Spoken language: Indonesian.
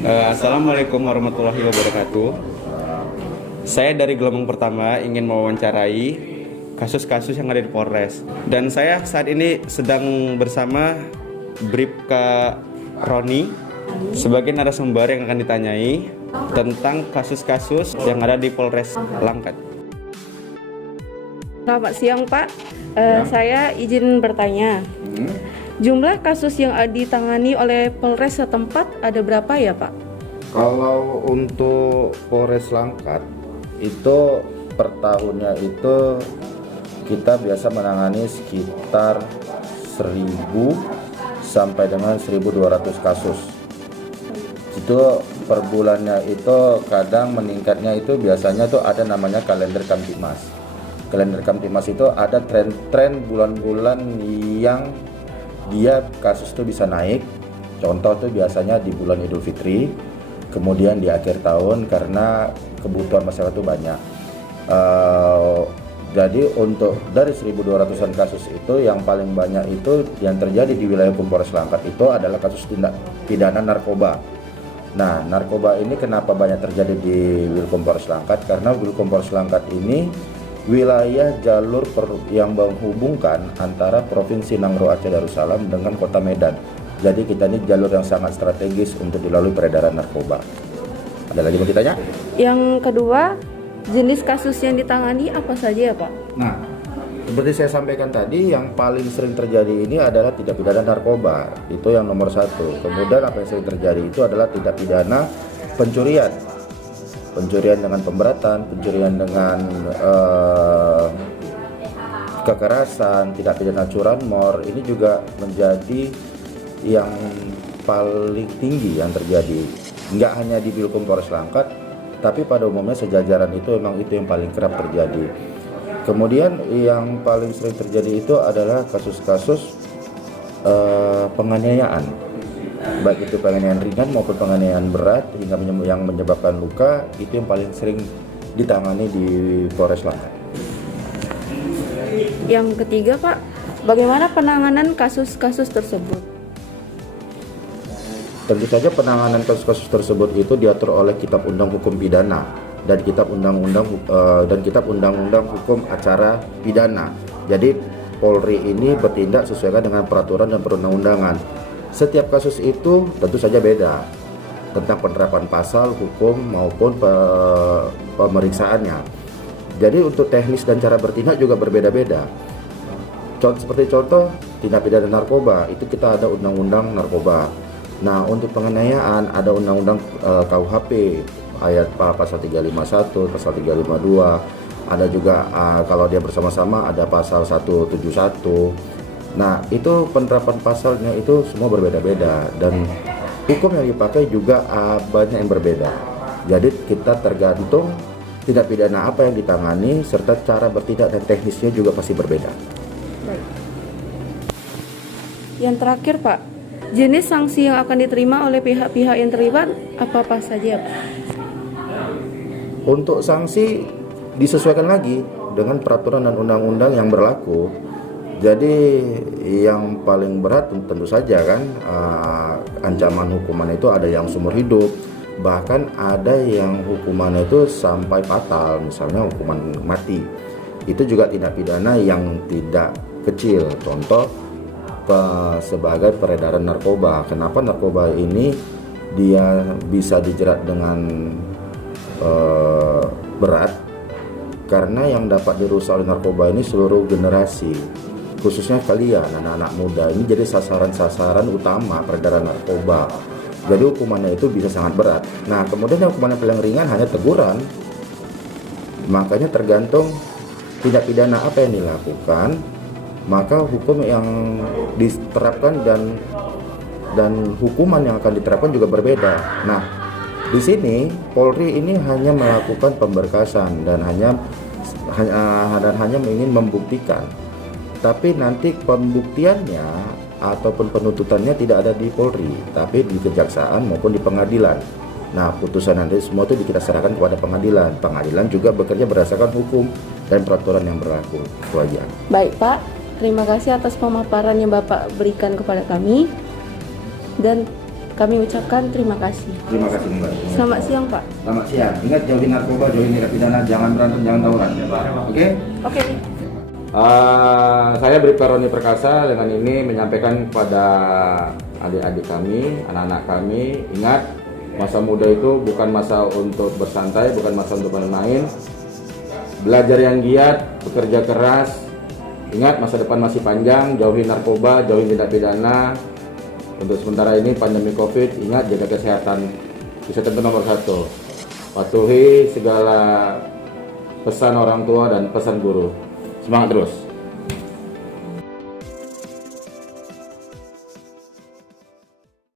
Assalamualaikum warahmatullahi wabarakatuh. Saya dari gelombang pertama ingin mewawancarai kasus-kasus yang ada di Polres. Dan saya saat ini sedang bersama Bribka Roni sebagai narasumber yang akan ditanyai tentang kasus-kasus yang ada di Polres Langkat. Selamat siang Pak, saya izin bertanya. Jumlah kasus yang ditangani oleh Polres setempat ada berapa ya Pak? Kalau untuk Polres Langkat itu per tahunnya itu kita biasa menangani sekitar 1.000 sampai dengan 1.200 kasus. Itu per bulannya itu kadang meningkatnya itu biasanya tuh ada namanya kalender Kamtibmas. Kalender Kamtibmas itu ada tren-tren bulan-bulan yang dia kasus itu bisa naik. Contoh tuh biasanya di bulan Idul Fitri, kemudian di akhir tahun karena kebutuhan masyarakat itu banyak. Jadi untuk dari 1.200-an kasus itu yang paling banyak itu yang terjadi di wilayah hukum Polres Langkat itu adalah kasus tindak pidana narkoba. Nah, narkoba ini kenapa banyak terjadi di Wilkom Polres Langkat? Karena Wilkom Polres Langkat ini wilayah jalur yang menghubungkan antara Provinsi Nangro Aceh Darussalam dengan Kota Medan. Jadi kita ini jalur yang sangat strategis untuk dilalui peredaran narkoba. Ada lagi mau ditanya? Yang kedua, jenis kasus yang ditangani apa saja ya Pak? Nah, seperti saya sampaikan tadi, yang paling sering terjadi ini adalah tindak pidana narkoba. Itu yang nomor satu. Kemudian apa yang sering terjadi itu adalah tindak pidana pencurian. Pencurian dengan pemberatan, pencurian dengan kekerasan, tidak pidana curanmor, ini juga menjadi yang paling tinggi yang terjadi. Nggak hanya di Wilkom Polres Langkat, tapi pada umumnya sejajaran itu memang itu yang paling kerap terjadi. Kemudian yang paling sering terjadi itu adalah kasus-kasus penganiayaan. Baik itu penganiayaan ringan maupun penganiayaan berat hingga yang menyebabkan luka, itu yang paling sering ditangani di Polres Langkat. Yang ketiga Pak, bagaimana penanganan kasus-kasus tersebut? Tentu saja penanganan kasus-kasus tersebut itu diatur oleh Kitab Undang Hukum Pidana dan Kitab Undang-Undang Hukum Acara Pidana. Jadi Polri ini bertindak sesuai dengan peraturan dan perundang-undangan. Setiap kasus itu tentu saja beda tentang penerapan pasal, hukum maupun pemeriksaannya. Jadi untuk teknis dan cara bertindak juga berbeda-beda. Seperti contoh tindak pidana narkoba itu kita ada undang-undang narkoba. Nah, untuk penganiayaan ada undang-undang KUHP ayat pasal 351, pasal 352. Ada juga kalau dia bersama-sama ada pasal 171. Nah, itu penerapan pasalnya itu semua berbeda-beda dan hukum yang dipakai juga banyak yang berbeda. Jadi kita tergantung tindak pidana apa yang ditangani serta cara bertindak dan teknisnya juga pasti berbeda. Baik. Yang terakhir Pak, jenis sanksi yang akan diterima oleh pihak-pihak yang terlibat apa saja Pak? Untuk sanksi disesuaikan lagi dengan peraturan dan undang-undang yang berlaku. Jadi yang paling berat tentu saja kan ancaman hukuman itu ada yang seumur hidup, bahkan ada yang hukumannya itu sampai fatal, misalnya hukuman mati. Itu juga tindak pidana yang tidak kecil. Contoh sebagai peredaran narkoba. Kenapa narkoba ini dia bisa dijerat dengan berat? Karena yang dapat dirusak oleh narkoba ini seluruh generasi, khususnya kalian anak-anak muda ini jadi sasaran-sasaran utama peredaran narkoba. Jadi hukumannya itu bisa sangat berat. Nah, kemudian hukuman yang paling ringan hanya teguran. Makanya tergantung tindak pidana apa yang dilakukan, maka hukum yang diterapkan dan hukuman yang akan diterapkan juga berbeda. Nah, di sini Polri ini hanya melakukan pemberkasan dan hanya ingin membuktikan. Tapi nanti pembuktiannya ataupun penuntutannya tidak ada di Polri, tapi di kejaksaan maupun di pengadilan. Nah, putusan nanti semua itu kita serahkan kepada pengadilan. Pengadilan juga bekerja berdasarkan hukum dan peraturan yang berlaku. Itu aja. Baik Pak, terima kasih atas pemaparan yang Bapak berikan kepada kami. Dan Kami ucapkan terima kasih. Terima kasih Mbak. Selamat siang, Pak. Selamat siang. Ingat jauhi narkoba, jauhi tindak pidana, jangan berantem, jangan tawuran. Oke? Oke. Saya Bribka Roni Perkasa dengan ini menyampaikan kepada adik-adik kami, anak-anak kami, ingat masa muda itu bukan masa untuk bersantai, bukan masa untuk bermain. Belajar yang giat, bekerja keras. Ingat masa depan masih panjang, jauhi narkoba, jauhi tindak pidana. Untuk sementara ini pandemi Covid, ingat jaga kesehatan. Bisa tentu nomor 1. Patuhi segala pesan orang tua dan pesan guru. Semangat terus.